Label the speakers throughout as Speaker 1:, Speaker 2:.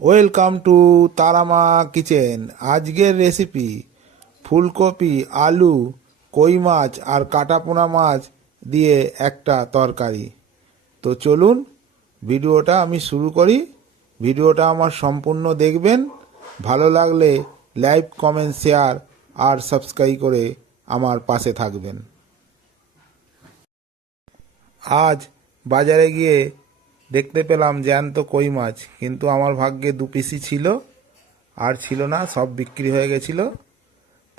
Speaker 1: Welcome to Tarama kitchen আজকের recipe ফুলকপি, আলু, কই মাছ আর কাটাপোনা মাছ দিয়ে একটা তরকারি। তো চলুন, ভিডিওটা আমি শুরু করি। ভিডিওটা আমার সম্পূর্ণ দেখবেন। ভালো লাগলে লাইক কমেন্ট শেয়ার আর সাবস্ক্রাইব করে আমার পাশে থাকবেন। আজ বাজারে গিয়ে দেখতে পেলাম জ্যান্ত কই মাছ, কিন্তু আমার ভাগ্যে দু পিসই ছিল, আর ছিল না, সব বিক্রি হয়ে গেছিল।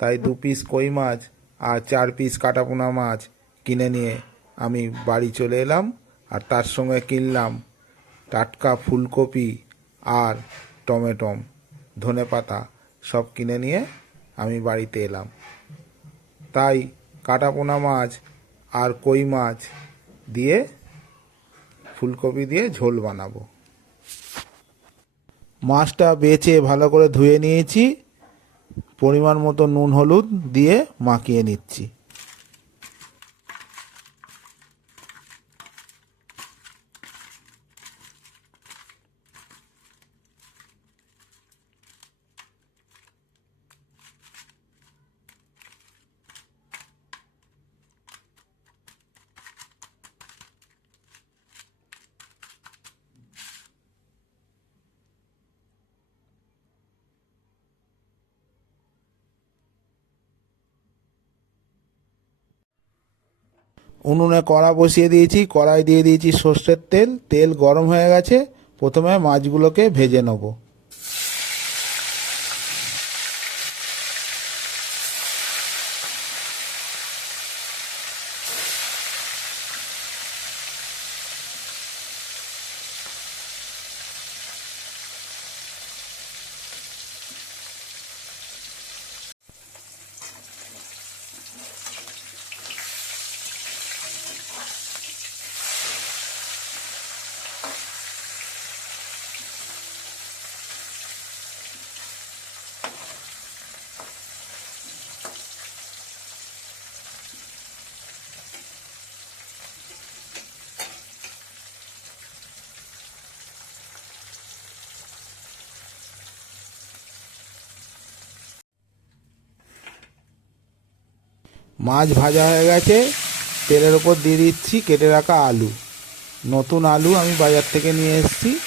Speaker 1: তাই দু পিস কই মাছ আর চার পিস কাটাপোনা মাছ কিনে নিয়ে আমি বাড়ি চলে এলাম, আর তার সঙ্গে কিনলাম টাটকা ফুলকপি আর টমেটম, ধনে পাতা সব কিনে নিয়ে আমি বাড়িতে এলাম। তাই কাটাপোনা মাছ আর কই মাছ দিয়ে ফুলকপি দিয়ে ঝোল বানাবো। মাছটা বেছে ভালো করে ধুয়ে নিয়েছি। পরিমাণ মতো নুন, হলুদ দিয়ে মাখিয়ে নিচ্ছি। উনুনে কড়া বসিয়ে দিয়েছি, কড়াই দিয়ে দিয়েছি সর্ষের তেল তেল গরম হয়ে গেছে, প্রথমে মাছগুলোকে ভেজে নেব। মাছ ভাজা হয়ে গেছে। তেলের ওপর দিয়ে দিচ্ছি, কেটে রাখা আলু। নতুন আলু আমি বাজার থেকে নিয়ে এসেছি।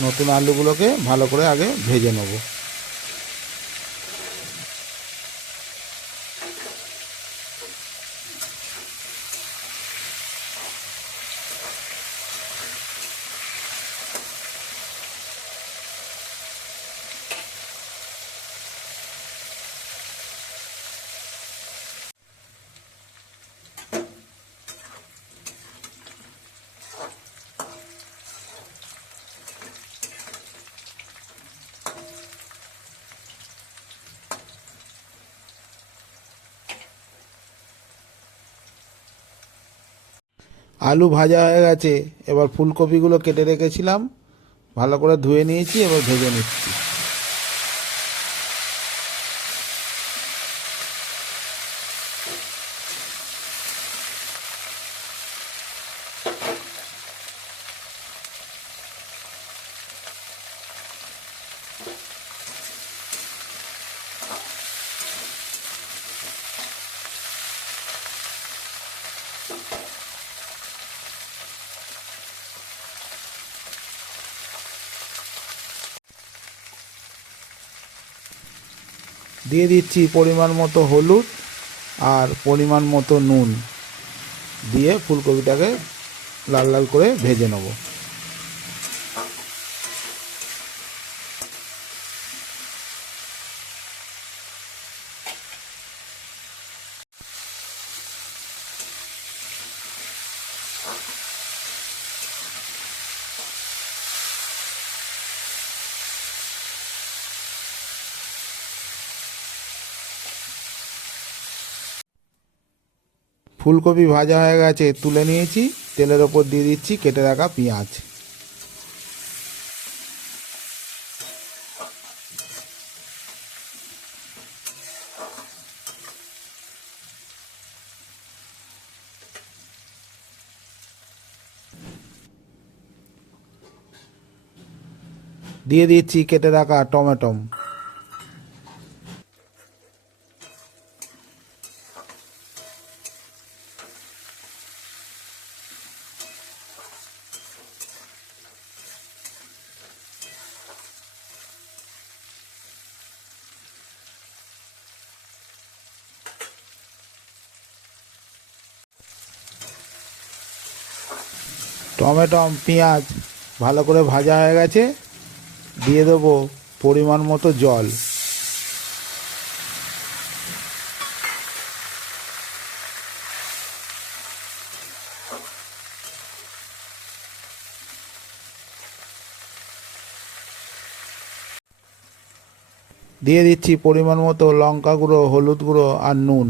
Speaker 1: নতুন আলুগুলোকে ভালো করে আগে ভেজে নেব। আলু ভাজা হয়ে গেছে, এবার ফুলকপিগুলো কেটে রেখেছিলাম, ভালো করে ধুয়ে নিয়েছি, এবার ভেজে নিচ্ছি। দিয়ে দিচ্ছি পরিমাণ মতো হলুদ আর পরিমাণ মতো নুন দিয়ে ফুলকপিটাকে লাল লাল করে ভেজে নেব। ফুলকপি ভাজা হয়ে গেছে, তুলে নিয়েছি, তেলের ওপর দিয়ে দিচ্ছি, কেটে রাখা পেঁয়াজ। দিয়ে দিচ্ছি, কেটে রাখা টমেটম। টমেটম পেঁয়াজ ভালো করে ভাজা হয়ে গেছে, দিয়ে দেবো পরিমাণ মতো জল। দিয়ে দিচ্ছি পরিমাণ মতো লঙ্কা গুঁড়ো, হলুদ গুঁড়ো আর নুন।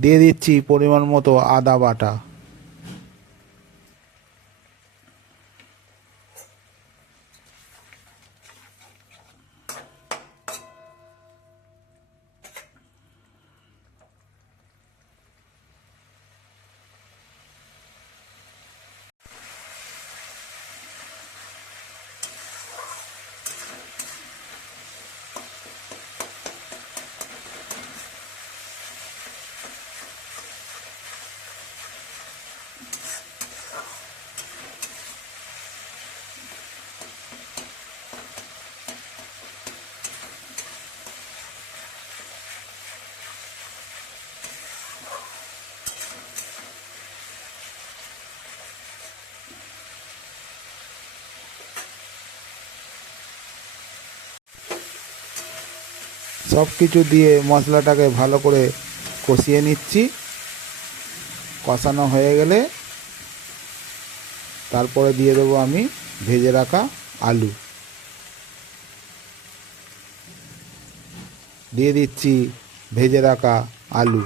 Speaker 1: দিয়ে দিচ্ছি পরিমাণ মতো আদা বাটা। সব কিছু দিয়ে মশলাটাকে ভালো করে কষিয়ে নিচ্ছি। কষানো হয়ে গেলে তারপরে দিয়ে দেবো আমি ভেজে রাখা আলু। দিয়ে দিচ্ছি ভেজে রাখা আলু।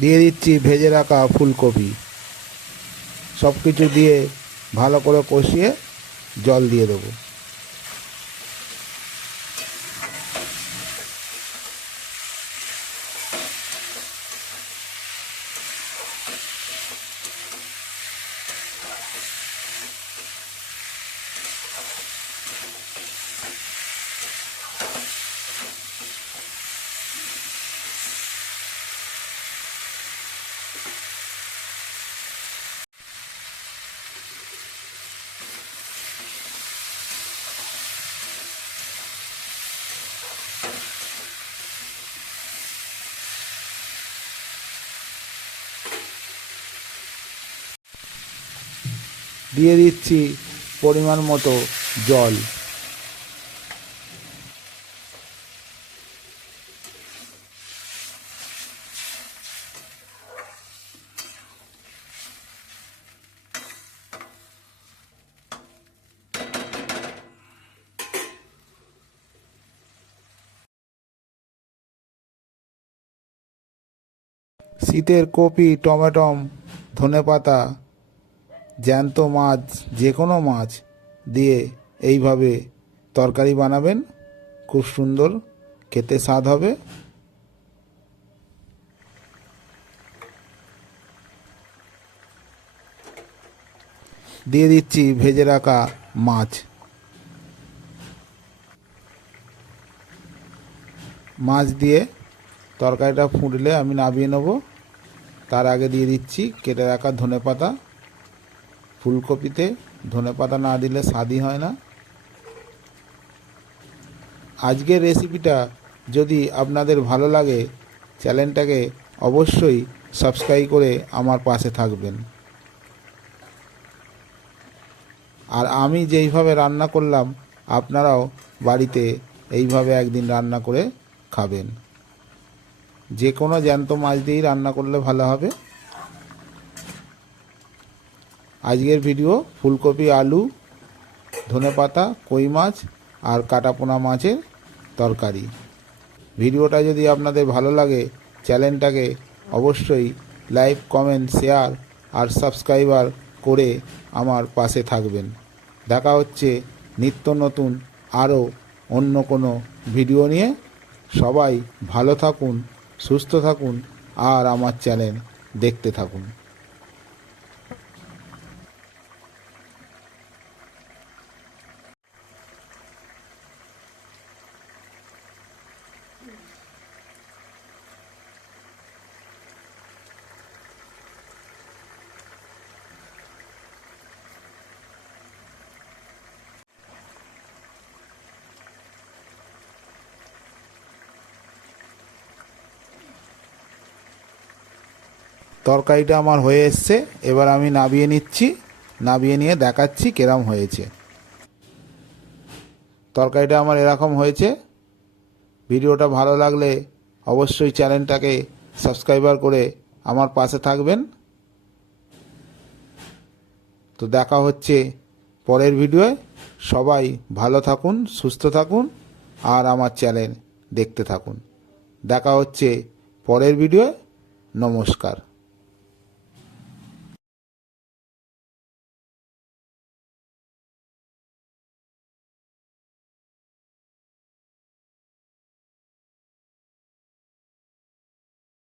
Speaker 1: দিয়ে দিচ্ছি ভেজে রাখা ফুলকপি। সব কিছু দিয়ে ভালো করে কষিয়ে জল দিয়ে দেবো। দিয়ে দিচ্ছি পরিমাণ মতো জল। শীতের কপি টমেটম ধনেপাতা জ্যান্ত মাছ যে কোনো মাছ দিয়ে এইভাবে তরকারি বানাবেন। খুব সুন্দর, খেতে স্বাদ হবে। দিয়ে দিচ্ছি ভেজে রাখা মাছ। মাছ দিয়ে তরকারিটা ফুটলে আমি নামিয়ে নেব। তার আগে দিয়ে দিচ্ছি কেটে রাখা ধনেপাতা। ফুলকপিতে ধনেপাতা না দিলে স্বাদই হয় না। আজকের রেসিপিটা যদি আপনাদের ভালো লাগে, চ্যানেলটাকে অবশ্যই সাবস্ক্রাইব করে আমার পাশে থাকবেন। আর আমি যেইভাবে রান্না করলাম, আপনারাও বাড়িতে এইভাবে একদিন রান্না করে খাবেন। যে কোনো জ্যান্ত মাছ দিয়েই রান্না করলে ভালো হবে। আজকের ভিডিও ফুলকপি, আলু ধনেপাতা কই মাছ আর কাটাপোনা মাছের তরকারি। ভিডিওটা যদি আপনাদের ভালো লাগে, চ্যানেলটাকে অবশ্যই লাইক কমেন্ট শেয়ার আর সাবস্ক্রাইবার করে আমার পাশে থাকবেন। দেখা হচ্ছে নিত্য নতুন আরও অন্য কোনো ভিডিও নিয়ে। সবাই ভালো থাকুন, সুস্থ থাকুন আর আমার চ্যানেল দেখতে থাকুন। তরকারিটা আমার হয়ে এসছে, এবার আমি নাবিয়ে নিচ্ছি, নাবিয়ে নিয়ে দেখাচ্ছি কেরাম হয়েছে। তরকারিটা আমার এরকম হয়েছে। ভিডিওটা ভালো লাগলে অবশ্যই চ্যানেলটাকে সাবস্ক্রাইবার করে আমার পাশে থাকবেন। তো দেখা হচ্ছে পরের ভিডিওয়ে। সবাই ভালো থাকুন, সুস্থ থাকুন, আর আমার চ্যানেল দেখতে থাকুন। দেখা হচ্ছে পরের ভিডিওয়ে। নমস্কার।